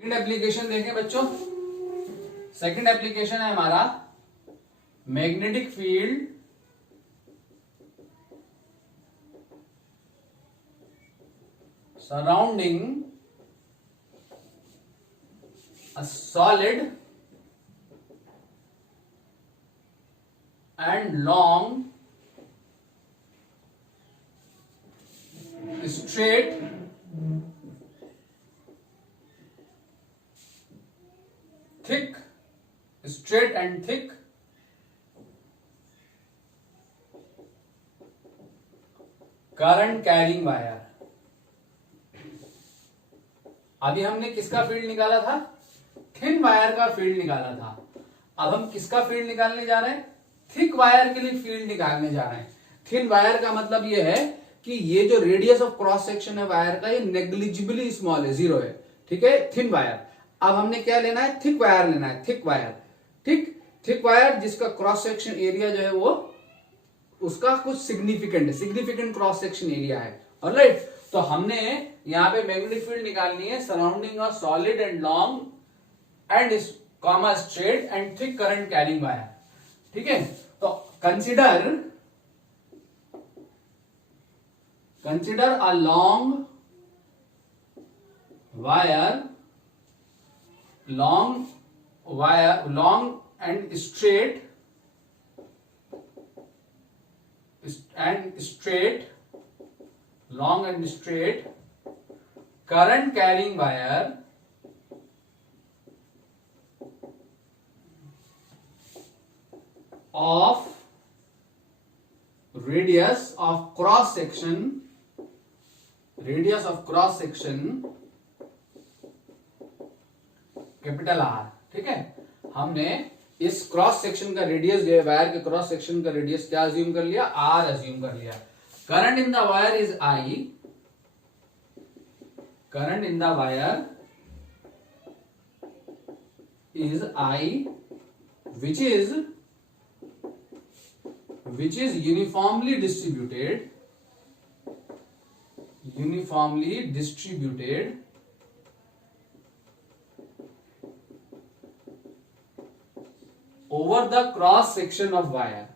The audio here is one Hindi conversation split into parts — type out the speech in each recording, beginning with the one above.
सेकंड एप्लीकेशन देखें बच्चों। सेकंड एप्लीकेशन है हमारा magnetic field surrounding a solid and long straight thick, straight and thick current carrying wire। अभी हमने किसका फील्ड निकाला था? थिन वायर का फील्ड निकाला था। अब हम किसका फील्ड निकालने जा रहे हैं? थिक वायर के लिए फील्ड निकालने जा रहे हैं। थिन वायर का मतलब ये है कि ये जो रेडियस ऑफ क्रॉस सेक्शन है वायर का, ये नेग्लिजिबली स्मॉल है, 0 है। ठीक है, थिन वायर। अब हमने क्या लेना है? थिक वायर लेना है। थिक वायर, थिक वायर जिसका क्रॉस सेक्शन एरिया जो है वो उसका कुछ सिग्निफिकेंट क्रॉस सेक्शन एरिया है। ऑलराइट, तो हमने यहां पे मैग्नेटिक फील्ड निकालनी है surrounding a solid and long and comma straight and thick current carrying wire. ठीक है, तो consider a long long and straight current carrying wire of radius of cross section capital R. ठीक है, हमने इस क्रॉस सेक्शन का रेडियस जो है वायर के क्रॉस सेक्शन का रेडियस क्या अज्यूम कर लिया? आर अज्यूम कर लिया। Current in the wire is I, current in the wire is I which is uniformly distributed over the cross section of wire,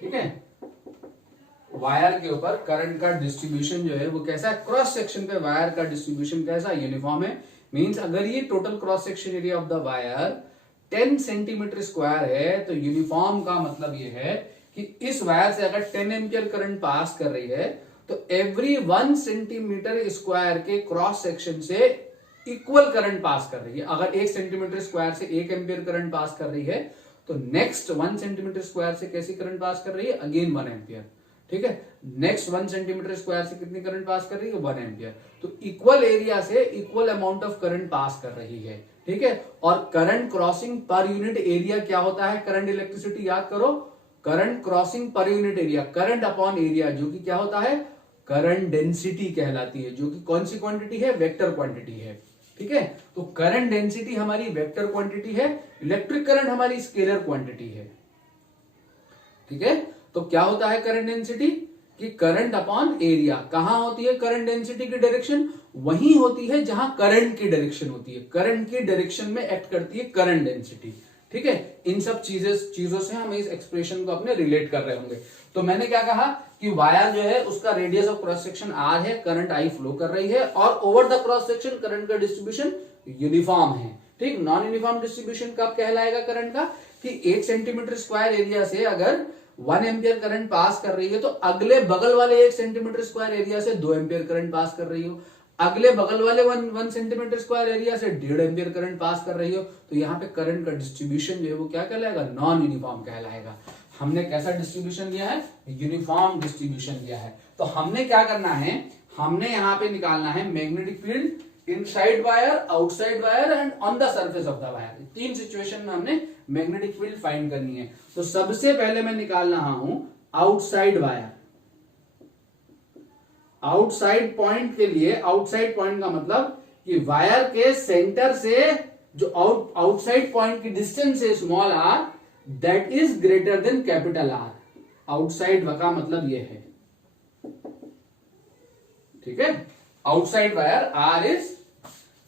ठीक है, वायर के ऊपर करंट का डिस्ट्रीब्यूशन जो है वो कैसा है? क्रॉस सेक्शन पे वायर का डिस्ट्रीब्यूशन कैसा? यूनिफॉर्म है। मींस अगर ये total cross section area of the wire 10 centimetre square है तो यूनिफॉर्म का मतलब ये है कि इस वायर से अगर 10 एम्पियर करंट पास कर रही है तो एवरी 1 सेंटीमीटर स्क्वायर के क्रॉस सेक्शन से इक्वल करंट पास कर रही है। अगर 1 सेंटीमीटर स्क्वायर से 1 एम्पियर करंट पास कर रही है तो नेक्स्ट 1 सेंटीमीटर स्क्वायर से कैसी करंट पास कर रही है? Again 1 ampere. ठीक है, नेक्स्ट 1 सेंटीमीटर स्क्वायर से कितनी करंट पास कर रही है? 1 एम्पियर। तो इक्वल एरिया से equal amount of current pass कर रही है। ठीक है, और current crossing per unit area क्या होता है? करंट इलेक्ट्रिसिटी याद करो, current crossing per unit area, current upon area, जो कि क्या होता है? करंट डेंसिटी कहलाती है, जो कि कौन सी क्वांटिटी है? वेक्टर क्वांटिटी है। ठीक है, तो करंट डेंसिटी हमारी वेक्टर क्वांटिटी है, इलेक्ट्रिक करंट हमारी स्केलर क्वांटिटी है। ठीक है, तो क्या होता है करंट डेंसिटी? कि करंट अपॉन एरिया। कहां होती है करंट डेंसिटी की डायरेक्शन? वहीं होती है जहां करंट की डायरेक्शन होती है। करंट की डायरेक्शन में एक्ट करती है करंट डेंसिटी। ठीक है, इन सब चीजों से हम इस एक्सप्रेशन को अपने रिलेट कर रहे होंगे। तो मैंने क्या कहा कि वायर जो है उसका radius of cross section r है, करंट आई फ्लो कर रही है और over the cross section current का डिस्ट्रीब्यूशन यूनिफॉर्म है। ठीक, नॉन यूनिफॉर्म डिस्ट्रीब्यूशन कब कहलाएगा करंट का? कि 1 सेंटीमीटर स्क्वायर एरिया से अगर 1 एम्पियर करंट पास कर रही है तो अगले बगल वाले 1 सेंटीमीटर स्क्वायर एरिया से 2 एम्पियर करंट पास कर रही हो, अगले बगल वाले 1 सेंटीमीटर स्क्वायर एरिया से 1.5 एम्पियर करंट पास कर रही हो, तो यहाँ पे करंट का डिस्ट्रीब्यूशन जो है वो क्या कहलाएगा? नॉन यूनिफॉर्म कहलाएगा। हमने कैसा डिस्ट्रीब्यूशन दिया है? यूनिफॉर्म डिस्ट्रीब्यूशन दिया है। तो हमने क्या करना है? हमने यहाँ पे निकालना है magnetic field inside wire, outside wire and on the surface of the wire. 3 situation में हमने मैग्नेटिक फील्ड फाइंड करनी है। तो सबसे पहले मैं निकाल रहा हूं आउटसाइड वायर। आउटसाइड पॉइंट के लिए, आउटसाइड पॉइंट का मतलब कि वायर के सेंटर से जो आउटसाइड पॉइंट की डिस्टेंस है small r, that is greater than capital r. Outside का मतलब ये है, ठीक है। Outside wire r is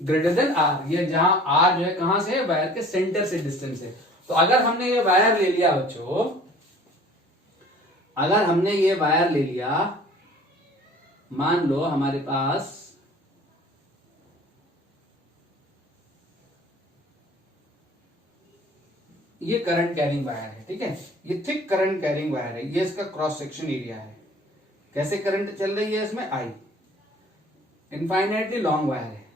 greater than r, ये जहां आर जो है कहां से है, वायर के सेंटर से डिस्टेंस है। तो अगर हमने ये वायर ले लिया बच्चों, अगर हमने ये वायर ले लिया, मान लो हमारे पास ये करंट कैरिंग वायर है, ठीक है, ये थिक करंट कैरिंग वायर है, ये इसका क्रॉस सेक्शन एरिया है। कैसे करंट चल रही है इसमें, आई, इनफाइनाइटली लॉन्ग वायर है।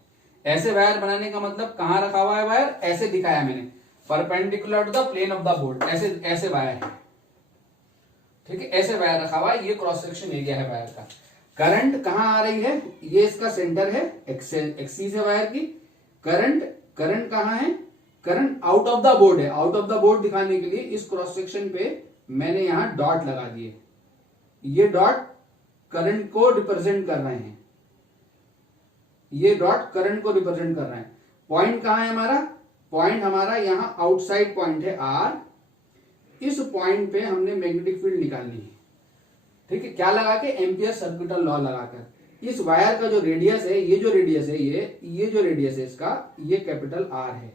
ऐसे वायर बनाने का मतलब कहां रखा हुआ है वायर, ऐसे दिखाया मैंने, perpendicular to the plane of the board, ऐसे ऐसे वायर है, ठीक है, ऐसे वायर रखा हुआ है, ये क्रॉस सेक्शन एरिया है वायर का। करंट कहां आ रही है, ये इसका सेंटर है, एक्सिस है वायर की। करंट कहां है, current out of the board है। आउट ऑफ द बोर्ड दिखाने के लिए इस क्रॉस सेक्शन पे मैंने यहां डॉट लगा दिए, ये डॉट करंट को रिप्रेजेंट कर रहे हैं, ये डॉट करंट को रिप्रेजेंट कर रहे हैं। पॉइंट कहां है हमारा, पॉइंट हमारा यहां आउटसाइड पॉइंट है आर, इस पॉइंट पे हमने मैग्नेटिक फील्ड निकालनी है, ठीक है, क्या लगा के, एम्पियर सर्किटल लॉ लगाकर। इस वायर का जो रेडियस है, ये जो रेडियस है, ये जो रेडियस है इसका, ये कैपिटल आर है,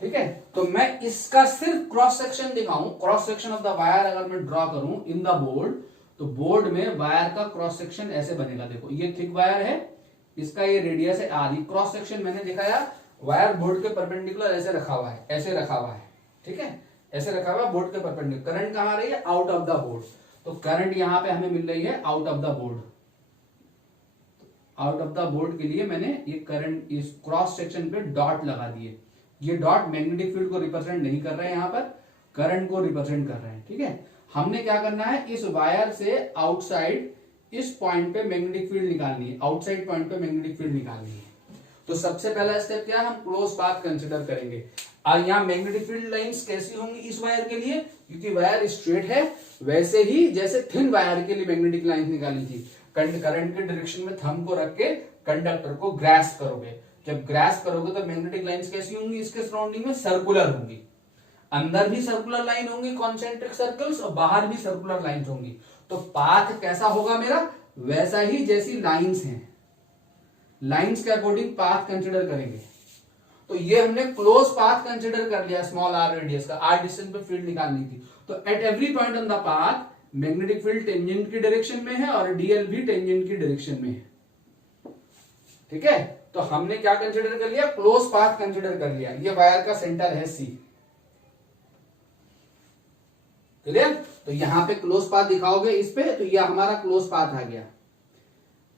ठीक है। तो मैं इसका सिर्फ क्रॉस सेक्शन दिखाऊं, cross section of the wire अगर मैं ड्रॉ करूं इन द बोर्ड, तो बोर्ड में वायर का क्रॉस सेक्शन ऐसे बनेगा। देखो ये थिक वायर है, इसका ये रेडियस है आर, ये क्रॉस सेक्शन मैंने दिखाया, वायर बोर्ड के परपेंडिकुलर ऐसे रखा हुआ है, ऐसे रखा हुआ है, ठीक है, ऐसे रखा हुआ है बोर्ड के परपेंडिकुलर। करंट कहां आ रही है, आउट ऑफ द बोर्ड, तो करंट यहां पे हमें मिल रही है out of the board. Out of the board के लिए मैंने ये करंट इस क्रॉस सेक्शन पे डॉट लगा दिए। ये डॉट मैग्नेटिक फील्ड को रिप्रेजेंट नहीं कर रहे हैं, यहां पर करंट को रिप्रेजेंट कर रहे हैं, ठीक है। हमने क्या करना है, इस वायर से आउटसाइड इस पॉइंट पे मैग्नेटिक फील्ड निकालनी है, आउटसाइड पॉइंट पे मैग्नेटिक फील्ड निकालनी है। तो सबसे पहला स्टेप क्या है, हम क्लोज पाथ कंसीडर करेंगे। और यहाँ मैग्नेटिक फील्ड लाइंस कैसी होंगी इस वायर के लिए, क्योंकि वायर स्ट्रेट है, वैसे ही जैसे थिन वायर के लिए मैग्नेटिक लाइंस निकाली थी, करंट के डायरेक्शन में थंब को रख के कंडक्टर को ग्रास्प करोगे। जब ग्रास्प करोगे तो मैग्नेटिक लाइंस कैसी होंगी, इसके सराउंडिंग में सर्कुलर होंगी, अंदर भी सर्कुलर लाइन होंगी कॉन्सेंट्रिक सर्कल्स, और बाहर भी सर्कुलर लाइंस होंगी। तो पाथ कैसा होगा मेरा, वैसा ही जैसी लाइंस हैं, लाइंस के अकॉर्डिंग पाथ कंसीडर करेंगे। तो ये हमने क्लोज पाथ कंसीडर कर लिया, स्मॉल आर रेडियस का, आर डिस्टेंस पे फील्ड निकालनी थी। तो eight every point on the path magnetic field tangent की डायरेक्शन में है और डीएल भी टेंजेंट की डायरेक्शन में है, ठीक है। तो हमने क्या कंसीडर कर लिया, क्लोज पाथ कंसीडर कर लिया। ये वायर का सेंटर है सी, क्लियर। तो यहां पे क्लोज पाथ दिखाओगे इस पे, तो ये हमारा क्लोज पाथ आ गया,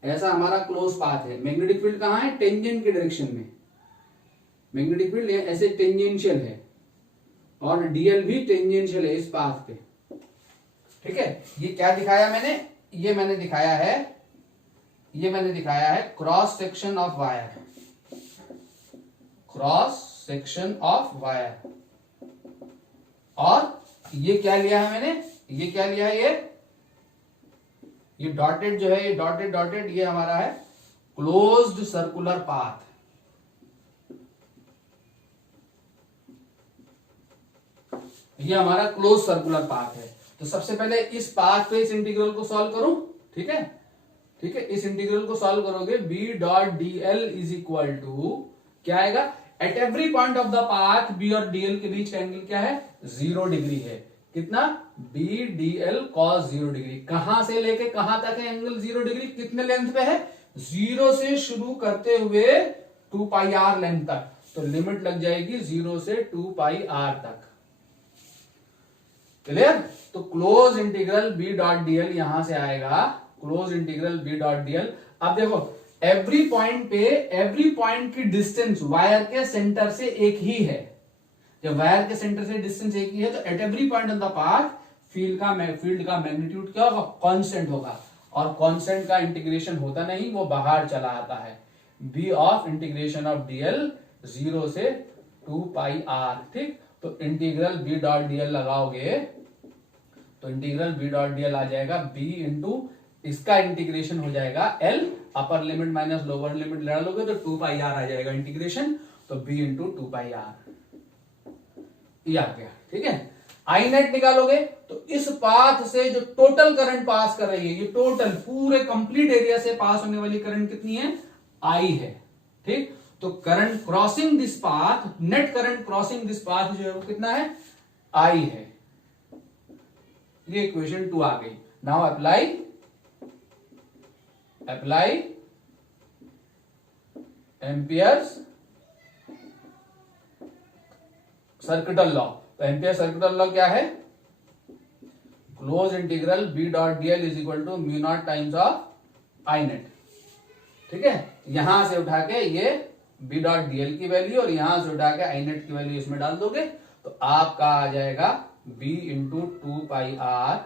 ऐसा हमारा क्लोज पाथ है। मैग्नेटिक फील्ड कहां है, टेंजेंट की डायरेक्शन में, मैग्नेटिक फील्ड ऐसे टेंजेंशियल है और डीएल भी टेंजेंशियल है इस पाथ पे, ठीक है। ये क्या दिखाया मैंने, ये मैंने दिखाया है cross section of wire, cross section of wire. और ये क्या लिया है मैंने, ये क्या लिया है, ये डॉटेड जो है, ये डॉटेड ये हमारा है क्लोज्ड सर्कुलर पाथ। ये हमारा क्लोज सर्कुलर पाथ है। तो सबसे पहले इस पाथ पे इस इंटीग्रल को सॉल्व करूं, ठीक है, ठीक है। इस इंटीग्रल को सॉल्व करोगे, b dot d l is equal to क्या आएगा, at every point of the path b और डीएल के बीच का एंगल क्या है, 0 डिग्री है। कितना, b d l cos 0 degree. कहां से लेके कहां तक है एंगल 0 डिग्री, कितने लेंथ पे है, 0 से शुरू करते हुए 2 पाई आर लेंथ तक। तो लिमिट लग जाएगी 0 से 2 पाई आर तक, क्लियर। तो close integral b dot dl यहां से आएगा, close integral b dot dl. अब देखो एवरी पॉइंट की डिस्टेंस वायर के सेंटर से एक ही है। जब वायर के सेंटर से डिस्टेंस एक ही है, तो eight every point on the path field का मैग्नीट्यूड क्या होगा, कांस्टेंट होगा। और कांस्टेंट का इंटीग्रेशन होता नहीं, वो बाहर चला आता है। B of integration of dl 0 से 2 पाई आर, ठीक। तो इंटीग्रल बी डॉट डीएल लगाओगे तो इंटीग्रल बी डॉट डीएल आ जाएगा बी इंटू, इसका इंटीग्रेशन हो जाएगा L, upper limit minus lower limit लड़ा लोगे तो 2 पाई आर आ जाएगा इंटीग्रेशन। तो बी इंटू 2 पाई आर, ये आ गया, ठीक है। आई नेट निकालोगे तो इस पाथ से जो टोटल करंट पास कर रही है, ये टोटल पूरे कंप्लीट एरिया से पास होने वाली करंट कितनी है, आई है। ठीक, तो current crossing this path, net current crossing this path जो है वो कितना है, आई है। ये इक्वेशन 2 आ गई। Now apply Ampere's circuital law. तो एम्पियर सर्किटल लॉ क्या है, close integral b dot dl is equal to mu not times of I net. ठीक है, यहां से उठा के ये बी डॉट डीएल की वैल्यू और यहां से उठा के आई नेट की वैल्यू इसमें डाल दोगे तो आपका आ जाएगा बी इंटू 2πr।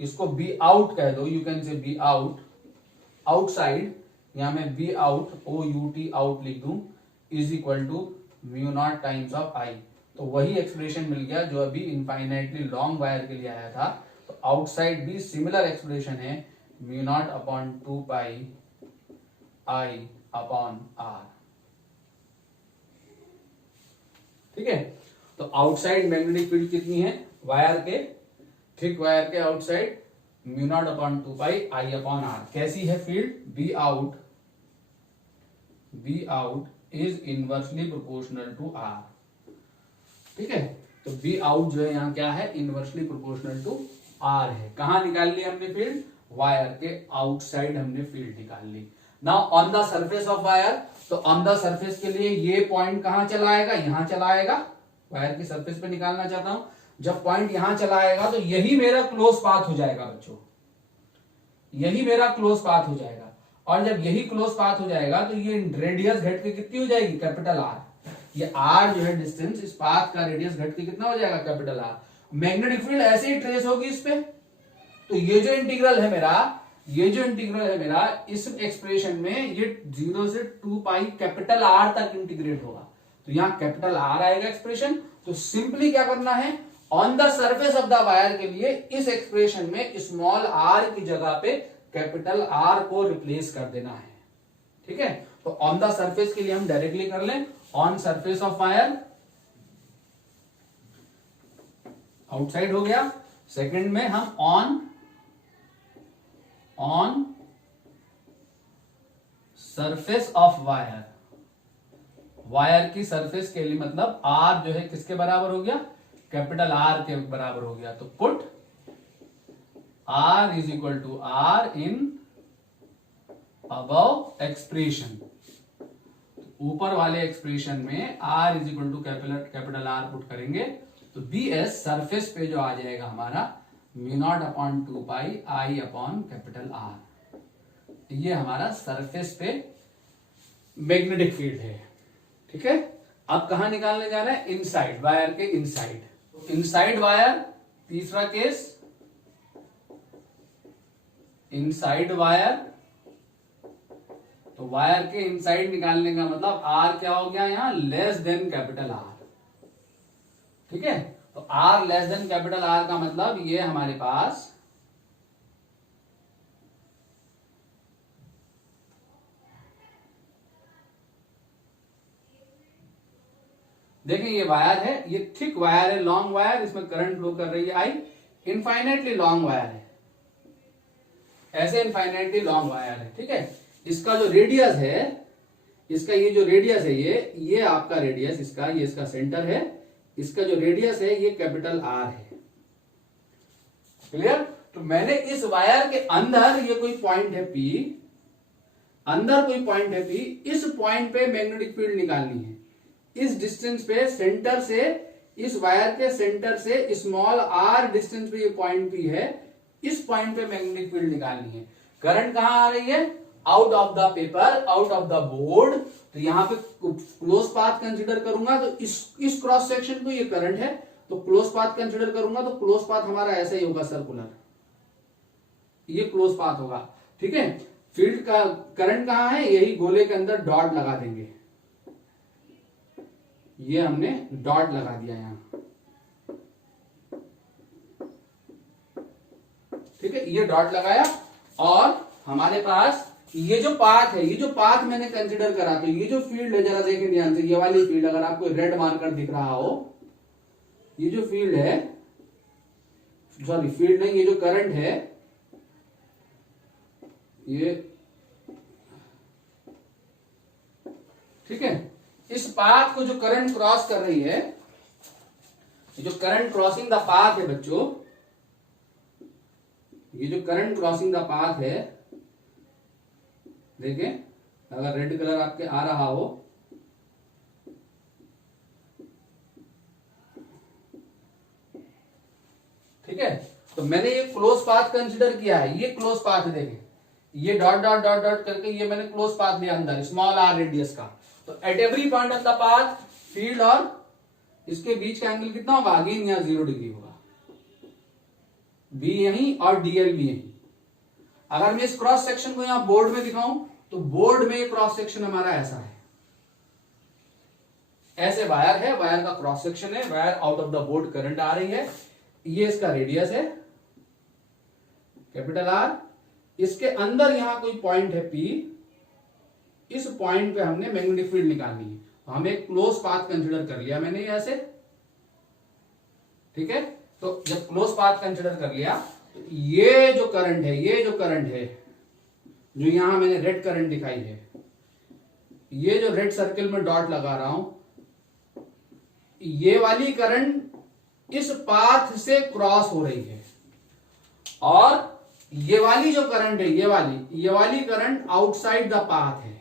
इसको बी आउट कह दो, you can say B out, outside, यहां मैं बी आउट OUT आउट लिख दूं, is equal to mu not times of I. तो वही एक्सप्रेशन मिल गया जो अभी इनफाइनाइटली लॉन्ग वायर के लिए आया था। तो आउटसाइड भी सिमिलर एक्सप्रेशन है, mu not upon 2πi upon r. ठीक है, तो आउटसाइड मैग्नेटिक फील्ड कितनी है वायर के, थिक वायर के outside mu not upon 2πi upon r. कैसी है field, b out is inversely proportional to r. ठीक है, तो बी आउट जो है यहां क्या है, इनवर्सली प्रोपोर्शनल टू आर है। कहां निकाल ली हमने फील्ड, वायर के आउटसाइड हमने फील्ड निकाल ली। Now on the surface of wire, तो ऑन द सरफेस के लिए ये पॉइंट कहां चला आएगा, यहां चला आएगा। वायर की सरफेस पे निकालना चाहता हूं, जब पॉइंट यहां चला आएगा तो यही मेरा क्लोज पाथ हो जाएगा बच्चों, यही मेरा क्लोज पाथ हो जाएगा। और जब यही क्लोज पाथ हो जाएगा तो ये रेडियस घट के कितनी हो जाएगी, कैपिटल आर। ये आर जो है डिस्टेंस, इस पाथ का रेडियस घट के कितना हो जाएगा, कैपिटल आर। मैग्नेटिक फील्ड ऐसे ही ट्रेस होगी इस पे। तो ये जो इंटीग्रल है मेरा, इस एक्सप्रेशन में ये 0 से 2π कैपिटल आर तक इंटीग्रेट होगा। तो यहां कैपिटल आर आएगा एक्सप्रेशन। तो सिंपली क्या करना है, on the surface of the wire के लिए इस एक्सप्रेशन में स्मॉल आर की जगह पे कैपिटल आर को रिप्लेस कर देना है। ठीक है, तो ऑन द सरफेस के लिए हम डायरेक्टली कर लें, on surface of wire, outside हो गया। सेकंड में हम on surface of wire, wire की सरफेस के लिए मतलब आर जो है किसके बराबर हो गया, कैपिटल आर के बराबर हो गया। तो put r is equal to r in above expression. ऊपर वाले एक्सप्रेशन में r is equal to capital r put करेंगे तो बी एस सरफेस पे जो आ जाएगा हमारा mu naught upon 2πi upon capital R. ये हमारा सरफेस पे मैग्नेटिक फील्ड है। ठीक है, अब कहां निकालने जा रहे हैं, इनसाइड, वायर के इनसाइड। इनसाइड वायर, तीसरा केस, इनसाइड वायर। तो वायर के इनसाइड निकालने का मतलब आर क्या हो गया यहां, लेस देन कैपिटल आर। ठीक है, तो r less than capital r का मतलब ये हमारे पास देखिए ये वायर है, ये थिक वायर है, लॉन्ग वायर, इसमें करंट फ्लो कर रही है आई, इनफाइनाइटली लॉन्ग वायर है, ऐसे इनफाइनाइटली लॉन्ग वायर है। ठीक है, इसका जो रेडियस है, इसका ये जो रेडियस है, ये आपका रेडियस इसका, ये इसका सेंटर है, इसका जो रेडियस है ये कैपिटल आर है। क्लियर? तो मैंने इस वायर के अंदर ये कोई पॉइंट है पी, अंदर कोई पॉइंट है पी, इस पॉइंट पे मैग्नेटिक फील्ड निकालनी है। इस डिस्टेंस पे सेंटर से, इस वायर के सेंटर से स्मॉल आर डिस्टेंस पे ये पॉइंट पी है, इस पॉइंट पे मैग्नेटिक फील्ड निकालनी है। करंट कहां आ रही है, out of the paper, out of the board. तो यहां पे क्लोज पाथ कंसीडर करूंगा तो इस क्रॉस सेक्शन को ये करंट है, तो क्लोज पाथ कंसीडर करूंगा तो क्लोज पाथ हमारा ऐसा ही होगा, सर्कुलर, ये क्लोज पाथ होगा। ठीक है, फील्ड का करंट कहां है, यही गोले के अंदर डॉट लगा देंगे, ये हमने डॉट लगा दिया यहां। ठीक है, ये डॉट लगाया और हमारे पास ये जो पाथ है, ये जो पाथ मैंने कंसीडर करा, तो ये जो फील्ड है, जरा देखें ध्यान से, ये वाली फील्ड, अगर आपको रेड मार्कर दिख रहा हो, ये जो फील्ड है सॉरी फील्ड नहीं, ये जो करंट है ये, ठीक है, इस पाथ को जो करंट क्रॉस कर रही है, जो करंट क्रॉसिंग द पाथ है बच्चों, ये जो करंट क्रॉसिंग द पाथ है, देखें अगर रेड कलर आपके आ रहा हो, ठीक है, तो मैंने ये क्लोज पाथ कंसीडर किया है, ये क्लोज पाथ है, देखें ये डॉट डॉट डॉट डॉट करके ये मैंने क्लोज पाथ लिया अंदर स्मॉल आर रेडियस का। तो eight every point of the path field और इसके बीच का एंगल कितना होगा, अगेन यहां 0 डिग्री होगा, बी यहीं और डीएल भी यहीं। अगर मैं इस क्रॉस सेक्शन को यहां बोर्ड में दिखाऊं तो बोर्ड में क्रॉस सेक्शन हमारा ऐसा है, ऐसे वायर है, वायर का क्रॉस सेक्शन है, wire out of the board current आ रही है, ये इसका रेडियस है कैपिटल आर, इसके अंदर यहां कोई पॉइंट है पी, इस पॉइंट पे हमने मैग्नेटिक फील्ड निकालनी है, हम एक क्लोज पाथ कंसीडर कर लिया मैंने ऐसे, ठीक है। तो जब क्लोज पाथ कंसीडर कर लिया तो ये जो करंट है, ये जो करंट है जो यहां मैंने रेड करंट दिखाई है, ये जो रेड सर्किल में डॉट लगा रहा हूं, ये वाली करंट इस पाथ से क्रॉस हो रही है, और ये वाली जो करंट है, ये वाली करंट आउटसाइड द पाथ है।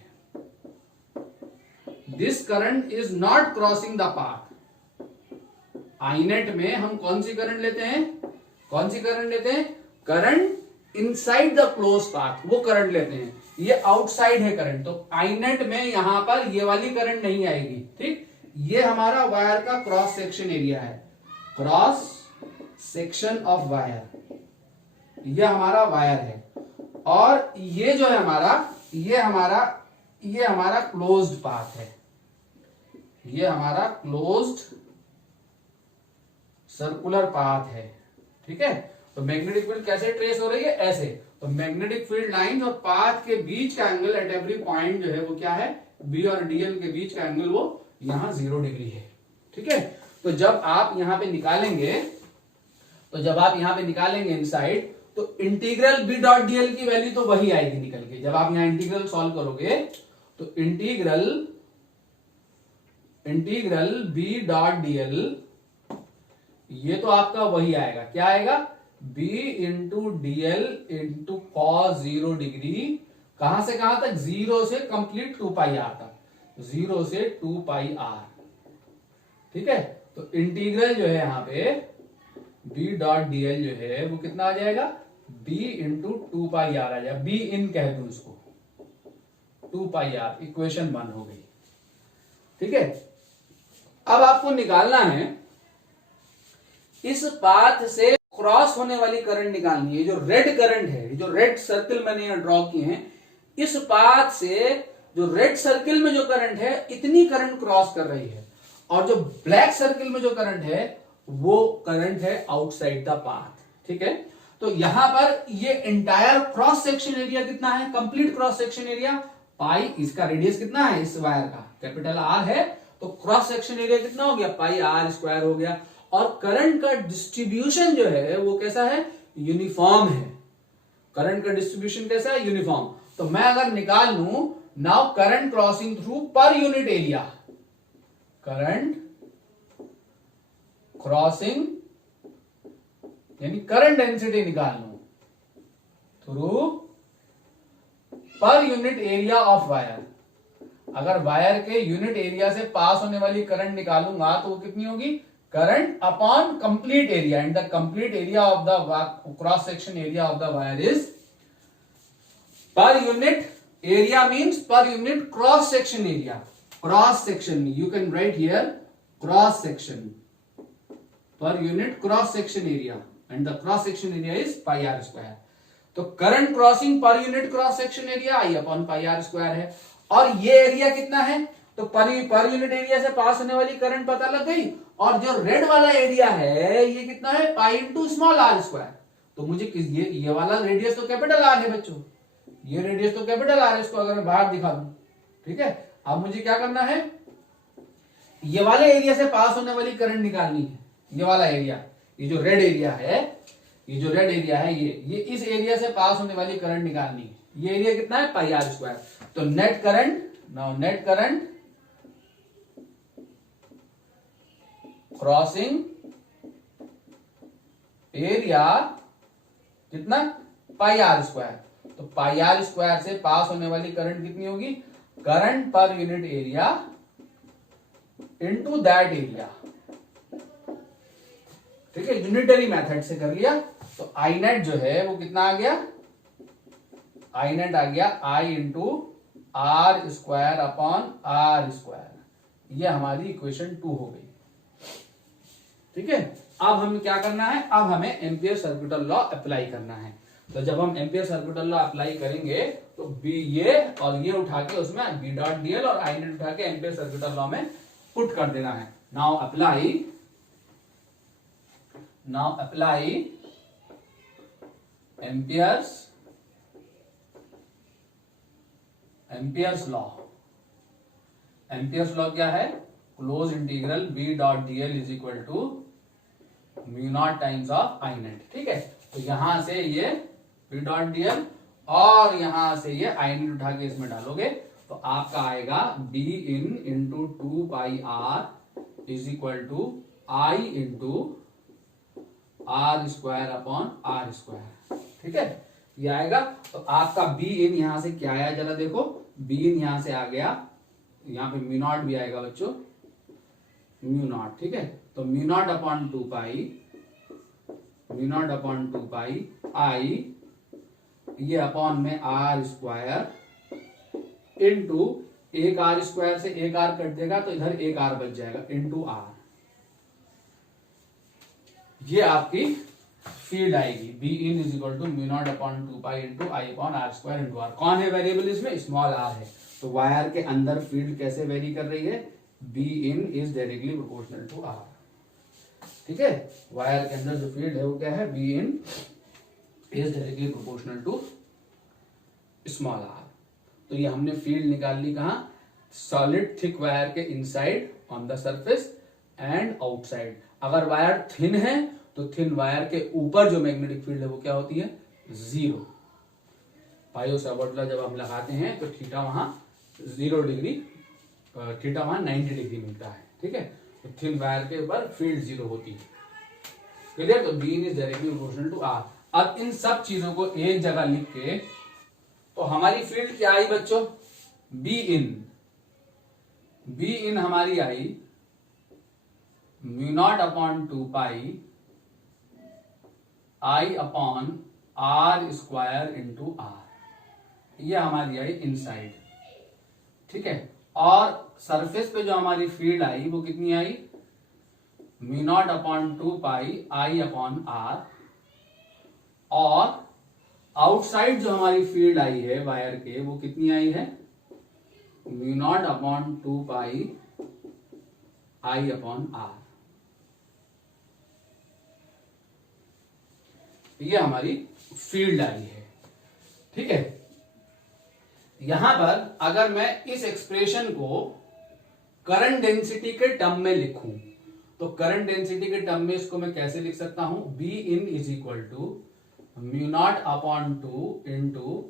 This current is not crossing the path. I net में हम कौन सी करंट लेते हैं, कौन सी करंट लेते हैं, current inside the close path, वो करंट लेते हैं, ये आउटसाइड है करंट। तो आईनेट में यहां पर ये वाली करंट नहीं आएगी, ठीक। ये हमारा वायर का क्रॉस सेक्शन एरिया है, क्रॉस सेक्शन ऑफ वायर, ये हमारा वायर है, और ये जो है हमारा, ये हमारा क्लोज्ड पाथ है, ये हमारा क्लोज्ड सर्कुलर पाथ है, ठीक है। तो मैग्नेटिक फील्ड कैसे ट्रेस हो रही है, ऐसे। तो मैग्नेटिक फील्ड लाइन और पाथ के बीच का एंगल एट एवरी पॉइंट जो है वो क्या है, बी और डीएल के बीच का एंगल वो यहां 0 डिग्री है, ठीक है। तो जब आप यहां पे निकालेंगे, इनसाइड, तो इंटीग्रल बी डॉट डीएल की वैल्यू तो वही आएगी निकल के। जब आप यहां इंटीग्रल सॉल्व करोगे तो इंटीग्रल बी डॉट डीएल, ये तो आपका वही आएगा, क्या आएगा, b into DL into cos 0 degree, कहां से कहां तक, 0 से कंप्लीट 2 पाई आर तक, 0 से 2 पाई आर, ठीक है। तो इंटीग्रल जो है यहां पे b डॉट डीएल जो है वो कितना आ जाएगा, b इंटू 2 पाई आर आ जाएगा, b इन कह दू इसको, 2 पाई आर, इक्वेशन 1 हो गई, ठीक है। अब आपको निकालना है इस पाथ से क्रॉस होने वाली करंट निकालनी है, जो रेड करंट है, जो रेड सर्किल मैंने यहां ड्रॉ किए हैं, इस पाथ से जो रेड सर्किल में जो करंट है इतनी करंट क्रॉस कर रही है, और जो ब्लैक सर्किल में जो करंट है वो करंट है आउटसाइड द पाथ, ठीक है। तो यहां पर ये एंटायर क्रॉस सेक्शन एरिया कितना है, complete cross section area pi, इसका रेडियस कितना है इस वायर का, कैपिटल आर है, तो क्रॉस सेक्शन एरिया कितना हो गया, पाई आर स्क्वायर हो गया। और करंट का डिस्ट्रीब्यूशन जो है वो कैसा है, यूनिफॉर्म है। करंट का डिस्ट्रीब्यूशन कैसा है, यूनिफॉर्म। तो मैं अगर निकाल लूं नाउ करंट क्रॉसिंग थ्रू पर यूनिट एरिया, करंट क्रॉसिंग यानी करंट डेंसिटी निकाल लूं थ्रू पर यूनिट एरिया ऑफ वायर, अगर वायर के यूनिट एरिया से पास होने वाली करंट निकालूंगा तो वो कितनी होगी, current upon complete area, and the complete area of the cross section area of the wire is per unit area means per unit cross section area, cross section you can write here cross section, per unit cross section area, and the cross section area is pi r square. तो current crossing per unit cross section area I upon pi r square है, और ये एरिया कितना है, तो पर यूनिट एरिया से पास होने वाली करंट पता लग गई, और जो रेड वाला एरिया है ये कितना है, pi into small r square. तो मुझे ये वाला रेडियस तो कैपिटल आर है बच्चों, ये रेडियस तो कैपिटल आर है, इसको अगर मैं बाहर दिखा दूं, ठीक है। अब मुझे क्या करना है, ये वाले एरिया से पास होने वाली करंट निकालनी है, ये वाला एरिया, ये जो रेड एरिया है ये जो रेड एरिया है ये इस एरिया से पास होने वाली करंट निकालनी है। ये एरिया कितना है पाई आर स्क्वायर। तो net current, now net current crossing area कितना पाई आर स्क्वायर। तो पाई आर स्क्वायर से पास होने वाली करंट कितनी होगी, करंट पर unit area into that area. ठीक है, यूनिटरी मेथड से कर लिया। तो आई नेट जो है वो कितना आ गया, आई नेट आ गया I into r square upon r square. ये हमारी इक्वेशन 2 हो गई। ठीक है, अब हमें क्या करना है, अब हमें एम्पियर सर्किटल लॉ अप्लाई करना है। तो जब हम एम्पियर सर्किटल लॉ अप्लाई करेंगे तो बी ये और ये उठा के उसमें बी डॉट डीएल और आई नेट उठा के एम्पियर सर्किटल लॉ में पुट कर देना है। Now apply Ampere's law. Ampere's law क्या है, close integral b dot dl is equal to mu not times of I net. ठीक है, तो यहां से ये बी डॉट डीएल और यहां से ये आई नेट उठा के इसमें डालोगे तो आपका आएगा b in into 2 pi r is equal to I into r square upon r square. ठीक है, ये आएगा। तो आपका बी इन यहां से क्या आया जरा देखो, बी इन यहां से आ गया, यहां पे म्यू नॉट भी आएगा बच्चों, म्यू नॉट। ठीक है, तो म्यू नॉट अपॉन 2 पाई आई ये अपॉन में आर स्क्वायर इंटू एक आर स्क्वायर से एक आर कट देगा तो इधर एक आर बच जाएगा इंटू आर। ये आपकी फील्ड आएगी b in is equal to mu not upon 2 pi into I upon r square into r. कौन है वेरिएबल इसमें, स्मॉल आर है। तो वायर के अंदर फील्ड कैसे वेरी कर रही है, b in is directly proportional to r. ठीक है, वायर के अंदर जो फील्ड है वो क्या है, b in is directly proportional to small r. तो ये हमने फील्ड निकाल ली कहां, सॉलिड थिक वायर के inside on the surface and outside. अगर वायर थिन है तो थिन वायर के ऊपर जो मैग्नेटिक फील्ड है वो क्या होती है, 0। पायो सावर्ट लॉ जब हम लगाते हैं तो थीटा वहां 0 डिग्री, थीटा वहां 90 डिग्री मिलता है। ठीक है, तो थिन वायर के ऊपर फील्ड 0 होती है। क्लियर, तो b in is directly proportional to r. अब इन सब चीजों को एक जगह लिख के तो हमारी फील्ड क्या आई बच्चों, बी इन हमारी I mu not upon 2 pi I upon r square into r. ये हमारी आई इनसाइड। ठीक है, और सरफेस पे जो हमारी फील्ड आई वो कितनी I, mu not upon 2 pi I upon r. और आउटसाइड जो हमारी फील्ड आई है वायर के वो कितनी आई है, mu not upon 2 pi I upon r. ये हमारी फील्ड आई है। ठीक है, यहां पर अगर मैं इस एक्सप्रेशन को करंट डेंसिटी के टर्म में लिखूं तो करंट डेंसिटी के टर्म में इसको मैं कैसे लिख सकता हूं, b in is equal to mu not upon 2 into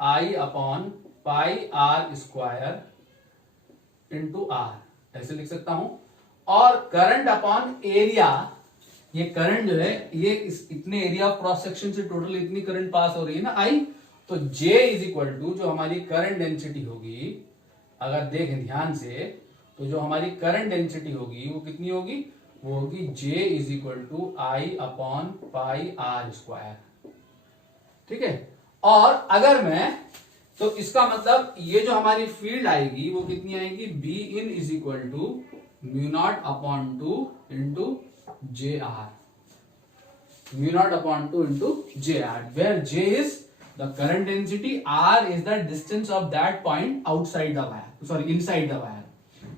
I upon pi r square into r, ऐसे लिख सकता हूं। और करंट अपॉन एरिया, ये करंट जो है ये इतने एरिया ऑफ क्रॉस सेक्शन से टोटल इतनी करंट पास हो रही है ना आई, तो J इज इक्वल टू जो हमारी करंट डेंसिटी होगी, अगर देखें ध्यान से तो जो हमारी करंट डेंसिटी होगी वो कितनी होगी, वो होगी J is equal to I upon pi r square. ठीक है, और अगर मैं तो इसका मतलब ये जो हमारी फील्ड आएगी वो कितनी आएगी, b in is equal to mu not upon 2 into j r, mu not upon 2 into j r, where J is the current density, R is the distance of that point outside the wire, sorry inside the wire।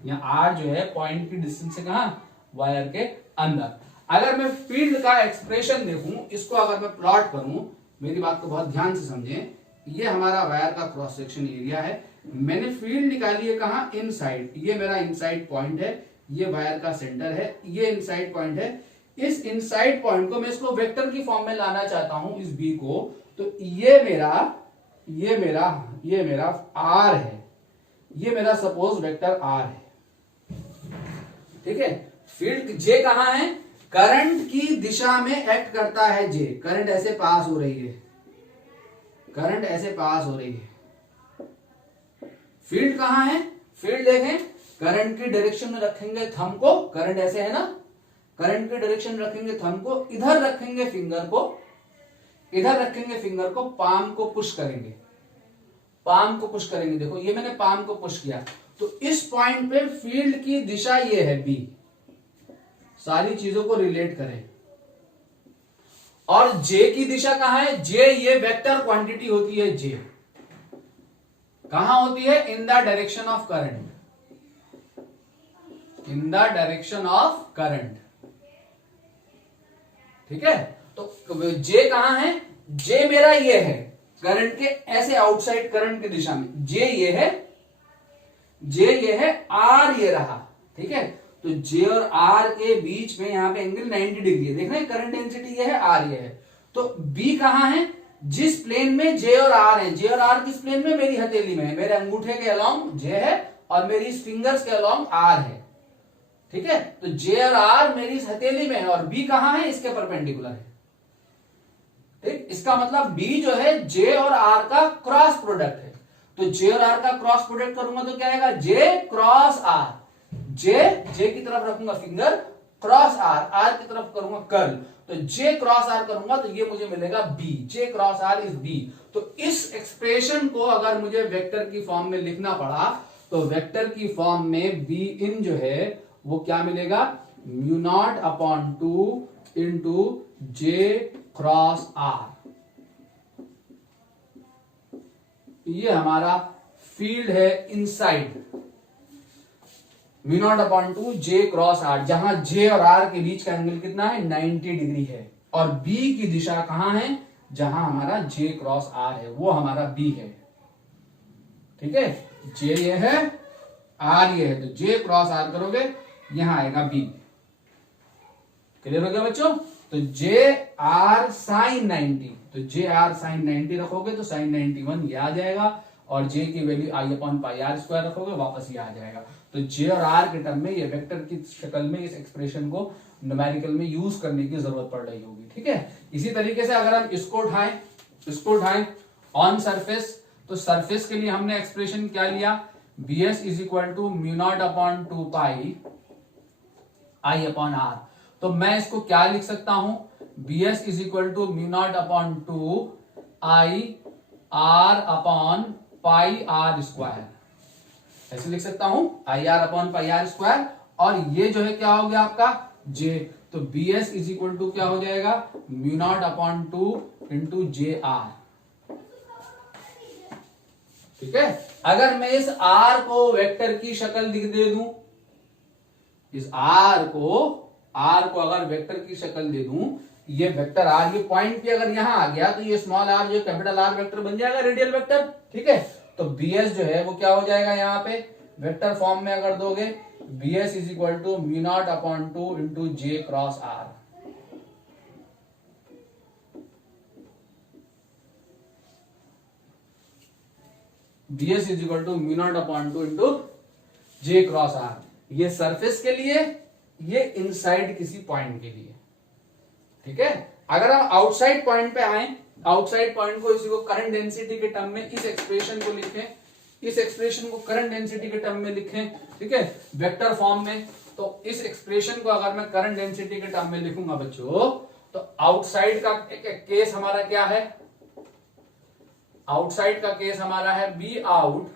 यहाँ R जो है पॉइंट की डिस्टेंस से कहा, वायर के अंदर। अगर मैं फील्ड का एक्सप्रेशन देखूं, इसको अगर मैं प्लॉट करूं, मेरी बात को बहुत ध्यान से समझें, ये हमारा वायर का क्रॉस सेक्शन एरिया है। मैंने फील्ड निकाली है कहां, इनसाइड। ये मेरा इनसाइड पॉइंट है, ये वायर का सेंटर है, ये इनसाइड पॉइंट है। इस इनसाइड पॉइंट को मैं इसको वेक्टर की फॉर्म में लाना चाहता हूं, इस बी को, तो ये मेरा आर है, ये मेरा सपोज वेक्टर आर है, ठीक है। फील्ड जे कहां है, करंट की दिशा में एक्ट करता है जे, करंट ऐसे पास हो रही है, करंट ऐसे पास हो रही है। फील्ड कहां है, फील्ड देखें, करंट की डायरेक्शन में रखेंगे थंब को, करंट ऐसे है ना, करंट की डायरेक्शन में रखेंगे थंब को, इधर रखेंगे फिंगर को, इधर रखेंगे फिंगर को, पाम को पुश करेंगे, पाम को पुश करेंगे। देखो ये मैंने पाम को पुश किया, तो इस पॉइंट पे फील्ड की दिशा ये है बी, सारी चीजों को रिलेट करें। और जे की दिशा कहां है, जे ये वेक्टर क्वांटिटी होती है, जे कहां होती है, in the direction of current, in the direction of current, ठीक है। तो जे कहां है, जे मेरा ये है करंट के ऐसे आउटसाइड करंट की दिशा में, जे ये है, जे ये है, आर ये रहा, ठीक है। तो जे और आर के बीच में यहां पे एंगल 90 डिग्री है, देख रहे हैं, करंट डेंसिटी ये है, आर ये है। तो बी कहां है, जिस प्लेन में जे और आर है, जे और आर किस प्लेन में, मेरी हथेली में है, मेरे अंगूठे के अलोंग जे है और मेरी फिंगर्स के अलोंग आर है, ठीक है। तो जे और आर मेरी हथेली में है और बी कहां है, इसके परपेंडिकुलर है, ठीक। इसका मतलब बी जो है जे और आर का क्रॉस प्रोडक्ट है। तो जे और आर का क्रॉस प्रोडक्ट करूंगा तो क्या आएगा, जे क्रॉस आर, जे की तरफ रखूंगा फिंगर, क्रॉस आर, आर की तरफ करूंगा कर्ल, तो जे क्रॉस आर करूंगा तो ये मुझे मिलेगा b, j cross r is b. तो इस एक्सप्रेशन को अगर मुझे वेक्टर की फॉर्म में लिखना पड़ा तो वेक्टर की फॉर्म में बी इन जो है वो क्या मिलेगा, mu not upon 2 into j cross r, ये हमारा फील्ड है inside, mu not upon 2 j cross r, जहां जे और आर के बीच का एंगल कितना है, 90 डिग्री है। और बी की दिशा कहां है, जहां हमारा जे क्रॉस आर है, वो हमारा बी है, ठीक है। जे ये है, आर ये है, तो जे क्रॉस आर करोगे यहां आएगा बी। क्लियर हो गया बच्चों। तो जे आर साइन 90, तो जे आर साइन 90 रखोगे तो साइन 91 ये आ जाएगा, और जे की value I upon pi r square रखोगे वापस ये आ जाएगा। तो जे और आर के टर्म में ये वेक्टर की शक्ल में इस एक्सप्रेशन को न्यूमेरिकल में यूज करने की जरूरत पड़ रही होगी, ठीक है। इसी तरीके से अगर हम इसको उठाएं ऑन सरफेस, तो सरफेस के लिए हमने एक्सप्रेशन क्या लिया, b s is equal to mu not upon 2 pi I upon r. तो मैं इसको क्या लिख सकता हूं, b s is equal to mu not upon 2 I r upon pi r square, ऐसे लिख सकता हूं, I r upon pi r square. और ये जो है क्या हो गया आपका जे, तो b s is equal to क्या हो जाएगा, mu not upon 2 into j r, ठीक है। अगर मैं इस आर को वेक्टर की शक्ल लिख दे दूं, इस आर को अगर वेक्टर की शक्ल दे दूं, ये वेक्टर आर, ये पॉइंट पे अगर यहां आ गया तो ये स्मॉल आर जो कैपिटल आर वेक्टर बन जाएगा, रेडियल वेक्टर, ठीक है। तो बी एस जो है वो क्या हो जाएगा, यहां पे वेक्टर फॉर्म में अगर दोगे, b s is equal to mu not upon 2 into j cross r, b s is equal to mu not upon 2 into j cross r. ये सरफेस के लिए, ये इनसाइड किसी पॉइंट के लिए, ठीक है। अगर हम आउटसाइड पॉइंट पे आए, आउटसाइड पॉइंट को, इसी को करंट डेंसिटी के टर्म में इस एक्सप्रेशन को लिखें, इस एक्सप्रेशन को करंट डेंसिटी के टर्म में लिखें, ठीक है, वेक्टर फॉर्म में। तो इस एक्सप्रेशन को अगर मैं करंट डेंसिटी के टर्म में लिखूंगा बच्चों, तो आउटसाइड का एक केस हमारा क्या है, आउटसाइड का केस हमारा है b out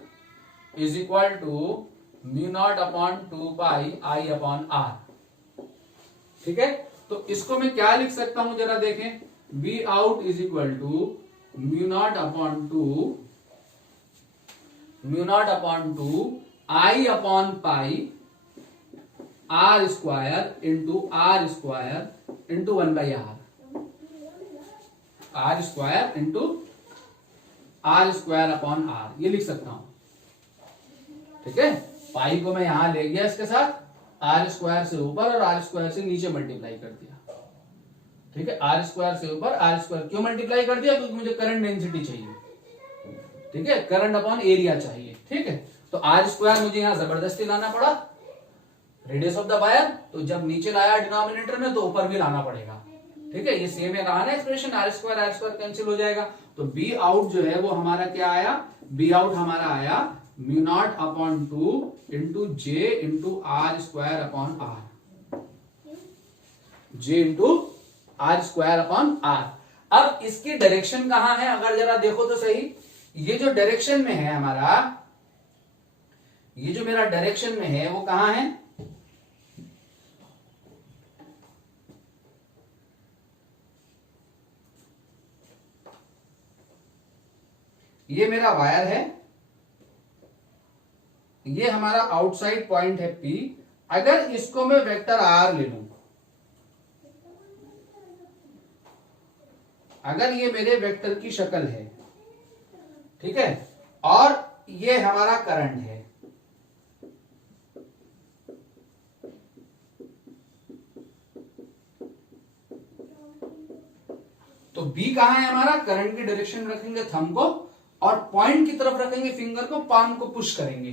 is equal to mu not upon 2 pi I upon r, ठीक है। तो इसको मैं क्या लिख सकता हूं जरा देखें, b out is equal to mu not upon 2 I upon pi r square into 1 by r square into r square upon r, ये लिख सकता हूं, ठीक है। पाई को मैं यहां ले गया इसके साथ, आर स्क्वायर से ऊपर और आर स्क्वायर से नीचे मल्टीप्लाई कर दिया, ठीक है, आर स्क्वायर से ऊपर आर स्क्वायर क्यों मल्टीप्लाई कर दिया, क्योंकि मुझे करंट डेंसिटी चाहिए, ठीक है, करंट अपॉन एरिया चाहिए, ठीक है। तो आर स्क्वायर मुझे यहां जबरदस्ती लाना पड़ा, रेडियस ऑफ द वायर, तो जब नीचे लाया डिनोमिनेटर में तो ऊपर भी लाना पड़ेगा, ठीक है। ये सेम है कहा ना एक्सप्रेशन, आर स्क्वायर कैंसिल हो जाएगा, तो बी आउट जो है वो हमारा क्या आया, बी आउट हमारा आया mu not upon 2 into j into r square upon r, j into r square upon r. अब इसकी डायरेक्शन कहां है, अगर जरा देखो तो सही, ये जो डायरेक्शन में है हमारा, ये जो मेरा डायरेक्शन में है वो कहां है, ये मेरा वायर है, ये हमारा आउटसाइड पॉइंट है P। अगर इसको मैं वेक्टर R ले लूं, अगर ये मेरे वेक्टर की शक्ल है, ठीक है, और ये हमारा करंट है, तो B कहां है हमारा, करंट की डायरेक्शन में रखेंगे थंब को, और पॉइंट की तरफ रखेंगे फिंगर को, पाम को पुश करेंगे,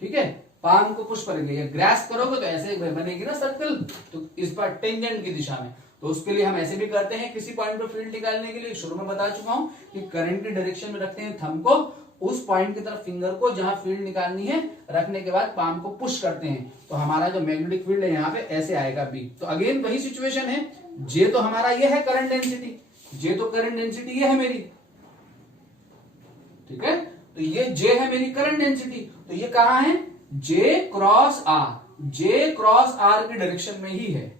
ठीक है, पाम को पुश करेंगे। ये ग्रैस्प करोगे तो ऐसे बनेगी ना सर्कल, तो इस बार टेंजेंट की दिशा में, तो उसके लिए हम ऐसे भी करते हैं किसी पॉइंट पर फील्ड निकालने के लिए, शुरू में बता चुका हूं कि करंट की डायरेक्शन में रखते हैं थंब को, उस पॉइंट की तरफ फिंगर को जहां फील्ड निकालनी है, रखने के बाद पाम को पुश करते हैं, तो हमारा जो मैग्नेटिक फील्ड है यहाँ पे ऐसे आएगा बी। तो अगेन वही सिचुएशन है, जे तो हमारा ये है करंट डेंसिटी, जे तो करंट डेंसिटी ये है मेरी, ठीक है, तो ये जे है मेरी करंट डेंसिटी, तो ये कहां है, J cross r, J cross r की डायरेक्शन में ही है,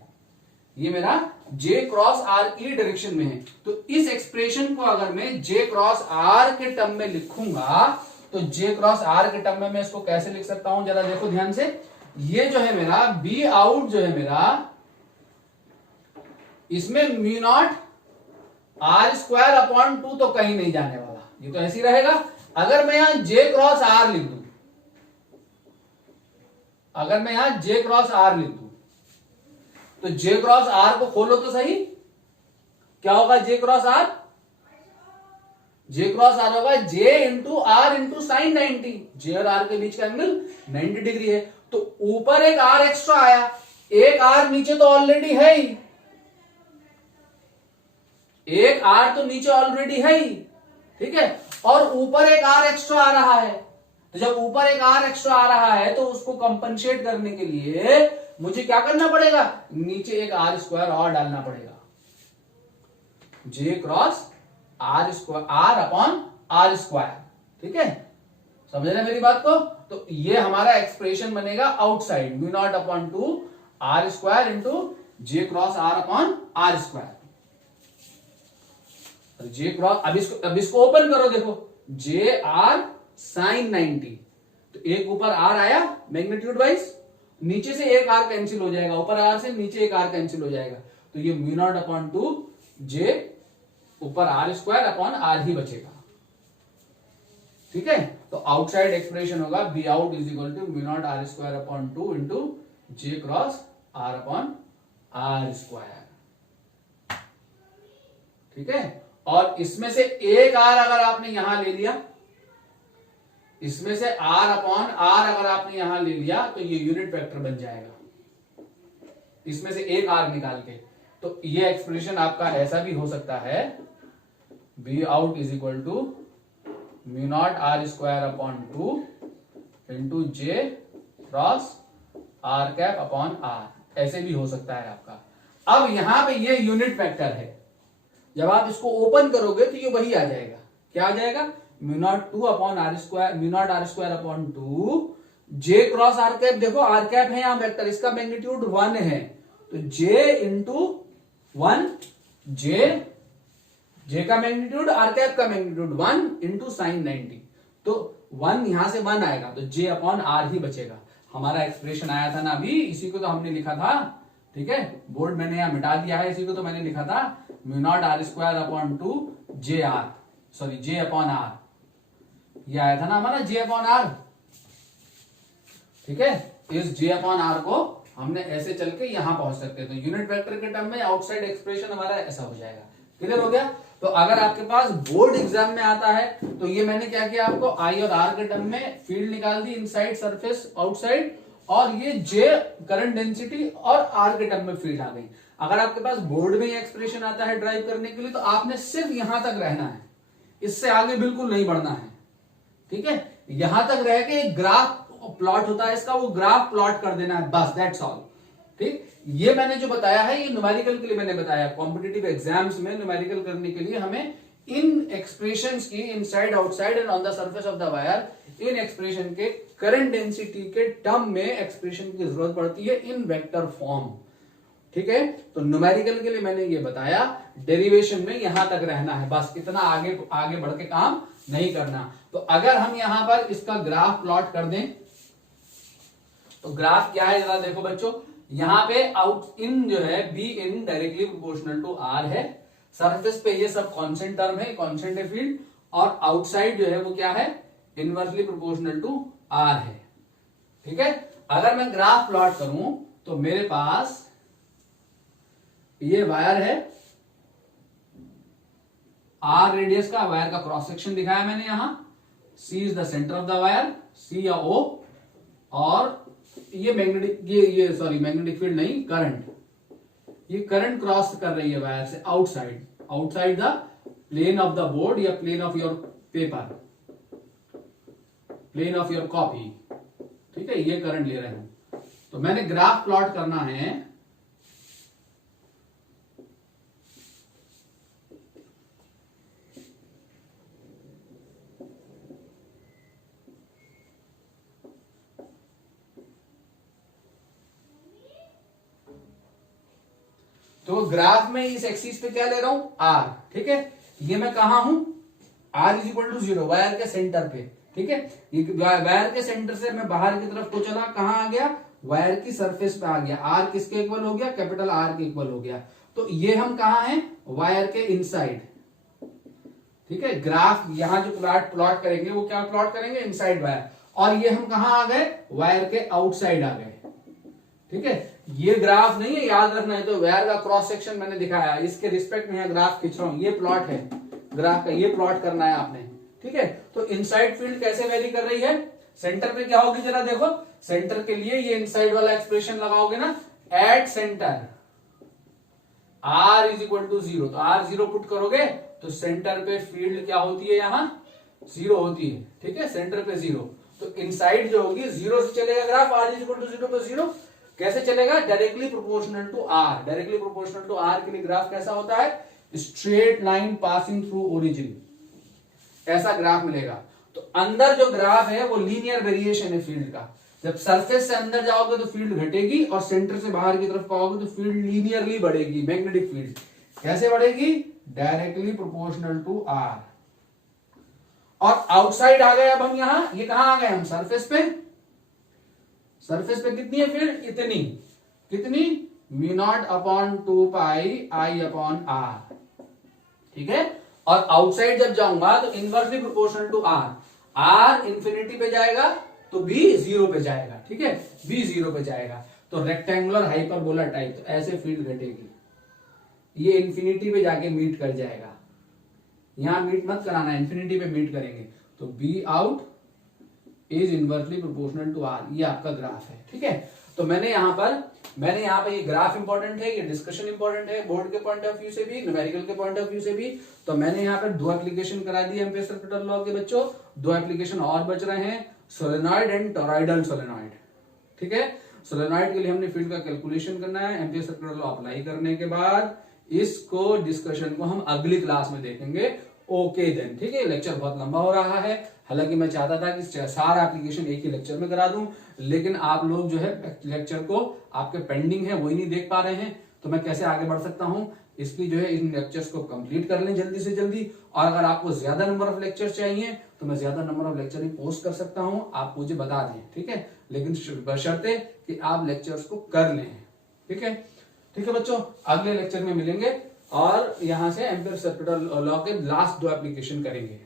ये मेरा जे क्रॉस आर की डायरेक्शन में है। तो इस एक्सप्रेशन को अगर मैं जे क्रॉस आर के टर्म में लिखूंगा, तो जे क्रॉस आर के टर्म में मैं इसको कैसे लिख सकता हूं, जरा देखो ध्यान से, ये जो है मेरा बी आउट जो है मेरा, इसमें mu naught r square upon 2 तो कहीं नहीं जाने वाला, ये तो ऐसे ही रहेगा। अगर मैं यहां जे क्रॉस आर लिख दूं, अगर मैं यहां जे क्रॉस आर लिख दूं, तो जे क्रॉस आर को खोलो तो सही, क्या होगा J cross r, J cross r होगा J into r into sine 90, J और आर के बीच का एंगल 90 डिग्री है, तो ऊपर एक आर एक्स्ट्रा आया, एक आर नीचे तो ऑलरेडी है ही, एक आर तो नीचे ऑलरेडी है ही, ठीक है, और ऊपर एक आर एक्स्ट्रा आ रहा है, तो जब ऊपर एक आर एक्स्ट्रा आ रहा है तो उसको कंपनसेट करने के लिए मुझे क्या करना पड़ेगा, नीचे एक आर स्क्वायर और डालना पड़ेगा, J cross r square, r upon r square, ठीक है, समझ रहे मेरी बात को। तो ये हमारा एक्सप्रेशन बनेगा outside mu not upon 2 r square into j cross r upon r square, j cross, अब इसको ओपन करो, देखो जे आर साइन 90, तो एक ऊपर आर आया मैग्नीट्यूड वाइज, नीचे से एक आर कैंसिल हो जाएगा, ऊपर आर से नीचे एक आर कैंसिल हो जाएगा, तो ये म्यू नॉट अपॉन 2 जे ऊपर आर स्क्वायर अपॉन आर ही बचेगा, ठीक है। तो आउटसाइड एक्सप्रेशन होगा b out is equal to mu naught r square upon 2 into j cross r upon r square, ठीक है। और इसमें से एक आर अगर आपने यहां ले लिया, इसमें से आर अपॉन आर अगर आपने यहां ले लिया, तो ये यूनिट वेक्टर बन जाएगा, इसमें से एक आर निकाल के। तो ये एक्सप्रेशन आपका ऐसा भी हो सकता है, b out is equal to mu naught r square upon 2 into j cross r cap upon r, ऐसे भी हो सकता है आपका। अब यहां पे ये यूनिट वेक्टर है, जब आप इसको ओपन करोगे तो ये वही आ जाएगा, क्या आ जाएगा, mu naught 2 upon r square, mu naught r square upon 2 j cross r cap, देखो आर कैप है यहां वेक्टर, इसका मैग्नीट्यूड 1 है, तो जे इंटू 1, जे का मैग्नीट्यूड, आर कैप का मैग्नीट्यूड 1 इंटू साइन 90, तो 1 यहां से 1 आएगा, तो जे अपॉन आर ही बचेगा। हमारा एक्सप्रेशन आया था ना अभी, इसी को तो हमने लिखा था, ठीक है, बोर्ड मैंने यहां मिटा दिया है, इसी को तो मैंने लिखा था mu naught r square upon 2 j r, sorry j upon r, ये आया था ना हमारा जे अपॉन आर, ठीक है। इस जे अपॉन आर को हमने ऐसे चल के यहां पहुंच सकते हैं। तो यूनिट वेक्टर के टर्म में आउटसाइड एक्सप्रेशन हमारा ऐसा हो जाएगा। क्लियर हो गया? तो अगर आपके पास बोर्ड एग्जाम में आता है तो ये मैंने क्या किया, आपको आई और आर के टर्म में फील्ड निकाल दी, इनसाइड, सरफेस, आउटसाइड, और ये जे करंट डेंसिटी और आर के टर्म में फील्ड आ गई। अगर आपके पास बोर्ड में ये एक्सप्रेशन आता है ड्राइव करने के लिए तो आपने सिर्फ यहां तक रहना है, इससे आगे बिल्कुल नहीं बढ़ना है। ठीक है, यहां तक रह के एक ग्राफ प्लॉट होता है इसका, वो ग्राफ प्लॉट कर देना है, बस, दैट्स ऑल। ठीक, ये मैंने जो बताया है ये न्यूमेरिकल के लिए मैंने बताया। कॉम्पिटिटिव एग्जाम्स में न्यूमेरिकल करने के लिए हमें इन एक्सप्रेशंस की, inside, outside and on the surface of the wire, in expression के करंट डेंसिटी के टर्म में एक्सप्रेशन की जरूरत पड़ती है इन वेक्टर फॉर्म। ठीक है, तो न्यूमेरिकल के लिए मैंने ये बताया, डेरिवेशन में यहां तक रहना है, बस, इतना आगे आगे बढ़ के काम नहीं करना। तो अगर हम यहां पर इसका ग्राफ प्लॉट कर दें तो ग्राफ क्या है जरा देखो बच्चों, यहां पे आउट इन जो है b in directly proportional to r है, सरफेस पे ये सब कांस्टेंट टर्म है, कांस्टेंट है फील्ड, और आउटसाइड जो है वो क्या है, इनवर्सली प्रोपोर्शनल टू आर है। ठीक है, अगर मैं ग्राफ प्लॉट करूं तो मेरे पास ये वायर है, आर रेडियस का वायर का क्रॉस सेक्शन दिखाया मैंने यहां, C is the centre of the wire, C या ओ, और ये मैग्नेटिक, ये सॉरी मैग्नेटिक फील्ड नहीं, करंट, ये करंट क्रॉस कर रही है वायर से outside, outside the plane of the board या plane of your paper, plane of your copy. ठीक है, ये करंट ले रहे हैं। तो मैंने ग्राफ प्लॉट करना है, तो ग्राफ में इस एक्सिस पे क्या ले रहा हूं, आर। ठीक है, ये मैं कहा हूं, r is equal to 0, wire के सेंटर पे। ठीक है, वायर के सेंटर से मैं बाहर की तरफ को चला, कहां आ गया, वायर की सरफेस पे आ गया, आर किसके इक्वल हो गया, कैपिटल आर के इक्वल हो गया। तो ये हम कहा हैं, वायर के इनसाइड। ठीक है, ग्राफ यहां जो प्लॉट करेंगे वो क्या प्लॉट करेंगे, इनसाइड वायर, और ये हम कहां आ गए, वायर के आउटसाइड आ गए। ठीक है, ये ग्राफ नहीं है, याद रखना है। तो वायर का क्रॉस सेक्शन मैंने दिखाया, इसके रिस्पेक्ट में यहां ग्राफ खींच रहा हूं, ये प्लॉट है ग्राफ का, ये प्लॉट करना है आपने। ठीक है, तो इनसाइड फील्ड कैसे वेरी कर रही है, सेंटर पे क्या होगी जरा देखो, सेंटर के लिए ये इनसाइड वाला एक्सप्रेशन लगाओगे ना, at centre r is equal to 0, तो आर 0 पुट करोगे तो सेंटर पे फील्ड क्या होती है, यहां 0 होती है। ठीक है, सेंटर पे 0, तो इनसाइड जो होगी 0 से चलेगा graph, R is equal to 0 पे 0 कैसे चलेगा, directly proportional to R. Directly proportional to R के लिए ग्राफ कैसा होता है, straight line passing through origin, ऐसा ग्राफ मिलेगा। तो अंदर जो ग्राफ है वो लीनियर वेरिएशन है फील्ड का, जब सरफेस से अंदर जाओगे तो फील्ड घटेगी, और सेंटर से बाहर की तरफ पाओगे तो फील्ड लीनियरली बढ़ेगी। मैग्नेटिक फील्ड कैसे बढ़ेगी, डायरेक्टली प्रोपोर्शनल टू आर। और आउटसाइड आ गए, अब हम यहां, ये कहां आ गए, हम सरफेस पे। सरफेस पे कितनी है फील्ड, इतनी, कितनी, μ0 upon 2 pi I upon r. ठीक है, और आउटसाइड जब जाऊंगा तो inversely proportional to r, r infinity पे जाएगा तो बी 0 पे जाएगा। ठीक है, बी 0 पे जाएगा, तो रेक्टेंगुलर हाइपरबोला टाइप, तो ऐसे फील्ड घटेगी, ये इंफिनिटी पे जाके मीट कर जाएगा। यहां मीट मत कराना, इंफिनिटी पे मीट करेंगे, तो B out is inversely proportional to R, ये आपका ग्राफ है। ठीक है, तो मैंने यहां पर ये ग्राफ इंपॉर्टेंट है, ये डिस्कशन इंपॉर्टेंट है, बोर्ड के पॉइंट ऑफ व्यू से भी, न्यूमेरिकल के पॉइंट ऑफ व्यू से भी। तो मैंने यहाँ पर 2 एप्लीकेशन करा दी एम्पियर सर्किट लॉ के बच्चों, 2 एप्लीकेशन और बच रहे हैं, सोलेनॉइड एंड टॉरॉइडल सोलेनॉइड। ठीक है, सोलेनॉइड के लिए हमने फील्ड का कैलकुलेशन करना है, एम्पियर सर्किट लॉ अप्लाई करने के बाद इसको डिस्कशन को हम अगली क्लास में देखेंगे। ओके देन, ठीक है, लेक्चर बहुत लंबा हो रहा है, हालांकि मैं चाहता था कि सारा एप्लीकेशन एक ही लेक्चर में करा दूं, लेकिन आप लोग जो है लेक्चर को आपके पेंडिंग है वही नहीं देख पा रहे हैं, तो मैं कैसे आगे बढ़ सकता हूं, इसलिए जो है इन लेक्चर्स को कंप्लीट कर लें जल्दी से जल्दी। और अगर आपको ज्यादा नंबर ऑफ लेक्चर चाहिए तो मैं ज्यादा number of lecture he post कर सकता हूं, आप मुझे बता दें। ठीक है, लेकिन बशर्ते कि आप लेक्चर्स को कर लें। ठीक है, ठीक है बच्चों, अगले लेक्चर में मिलेंगे और यहां से एम्पियर सर्किट लॉ के लास्ट 2 एप्लीकेशन करेंगे।